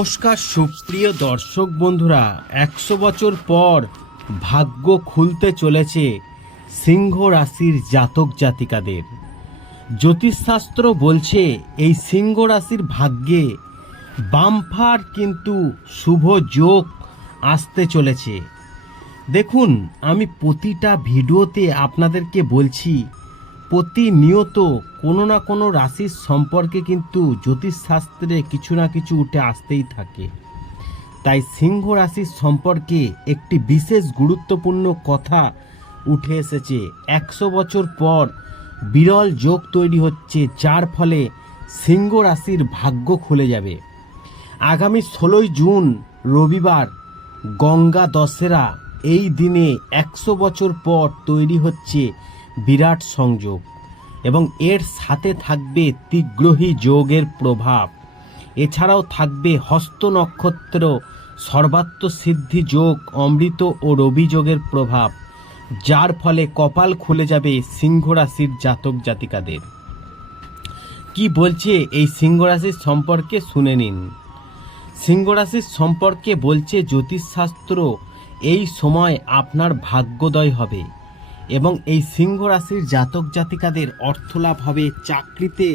নমস্কার সুপ্রিয় দর্শক বন্ধুরা, 100 বছর পর ভাগ্য খুলতে চলেছে সিংহ রাশির জাতক জাতিকাদের। জ্যোতিষশাস্ত্র বলছে এই সিংহ রাশির ভাগ্যে বাম্পার কিন্তু শুভ যোগ আসতে চলেছে। দেখুন, আমি প্রতিটা ভিডিওতে আপনাদেরকে বলছি প্রতিনিয়ত কোনো না কোনো রাশির সম্পর্কে কিন্তু জ্যোতিষশাস্ত্রে কিছু না কিছু উঠে আসতেই থাকে। তাই সিংহ রাশির সম্পর্কে একটি বিশেষ গুরুত্বপূর্ণ কথা উঠে এসেছে। 100 বছর পর বিরল যোগ তৈরি হচ্ছে, যার ফলে সিংহ রাশির ভাগ্য খুলে যাবে। আগামী 16 জুন রবিবার গঙ্গা দশেরা, এই দিনে 100 বছর পর তৈরি হচ্ছে বিরাট সংযোগ এবং এর সাথে থাকবে ত্রিগ্রহী যোগের প্রভাব। এছাড়াও থাকবে হস্ত নক্ষত্র সর্বাত্ম সিদ্ধি যোগ, অমৃত ও রবি যোগের প্রভাব, যার ফলে কপাল খুলে যাবে সিংহ রাশির জাতক জাতিকাদের। কি বলছে এই সিংহ রাশির সম্পর্কে শুনে নিন। সিংহ রাশির সম্পর্কে বলছে জ্যোতিষশাস্ত্র, এই সময় আপনার ভাগ্যোদয় হবে এবং এই সিংহ রাশির জাতক জাতিকাদের অর্থলাভ হবে, চাকরিতে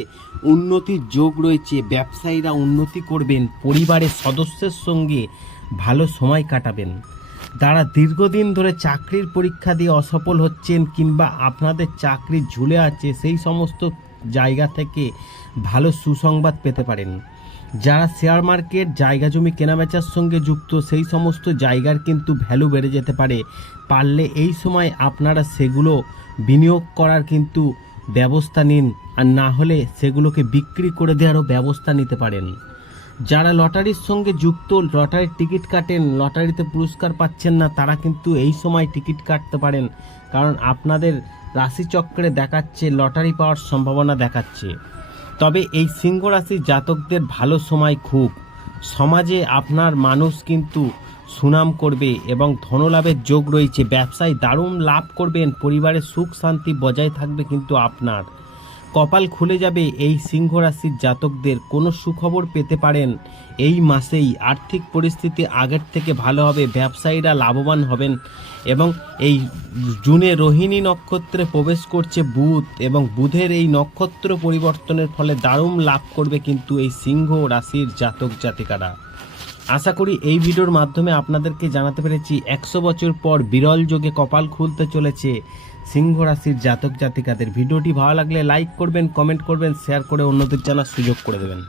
উন্নতির যোগ রয়েছে, ব্যবসায়ীরা উন্নতি করবেন, পরিবারের সদস্যের সঙ্গে ভালো সময় কাটাবেন। যারা দীর্ঘদিন ধরে চাকরির পরীক্ষা দিয়ে অসফল হচ্ছেন কিংবা আপনাদের চাকরি ঝুলে আছে, সেই সমস্ত জায়গা থেকে ভালো সুসংবাদ পেতে পারেন। যারা শেয়ার মার্কেট, জায়গা জমি কেনাবেচার সঙ্গে যুক্ত, সেই সমস্ত জায়গার কিন্তু ভ্যালু বেড়ে যেতে পারে। পারলে এই সময় আপনারা সেগুলো বিনিয়োগ করার কিন্তু ব্যবস্থা নিন, আর না হলে সেগুলোকে বিক্রি করে দেওয়ারও ব্যবস্থা নিতে পারেন। যারা লটারির সঙ্গে যুক্ত, লটারির টিকিট কাটেন, লটারিতে পুরস্কার পাচ্ছেন না, তারা কিন্তু এই সময় টিকিট কাটতে পারেন, কারণ আপনাদের রাশিচক্রে দেখাচ্ছে লটারি পাওয়ার সম্ভাবনা দেখাচ্ছে। তবে এই সিংহ রাশির জাতকদের ভালো সময় খুব, সমাজে আপনার মানুষ কিন্তু সুনাম করবে এবং ধনলাভের যোগ রয়েছে, ব্যবসায় দারুণ লাভ করবেন, পরিবারের সুখ শান্তি বজায় থাকবে। কিন্তু আপনার কপাল খুলে যাবে এই সিংহ রাশির জাতকদের। কোনো সুখবর পেতে পারেন এই মাসেই, আর্থিক পরিস্থিতি আগের থেকে ভালো হবে, ব্যবসায়ীরা লাভবান হবেন এবং এই জুনে রোহিণী নক্ষত্রে প্রবেশ করছে বুধ এবং বুধের এই নক্ষত্র পরিবর্তনের ফলে দারুণ লাভ করবে কিন্তু এই সিংহ রাশির জাতক জাতিকারা। আশা করি এই ভিডিওর মাধ্যমে আপনাদেরকে জানাতে পেরেছি 100 বছর পর বিরল যোগে কপাল খুলতে চলেছে সিংহ রাশির জাতক জাতিকাদের। ভিডিওটি ভালো লাগলে লাইক করবেন, কমেন্ট করবেন, শেয়ার করে অন্যদের জানার সুযোগ করে দেবেন।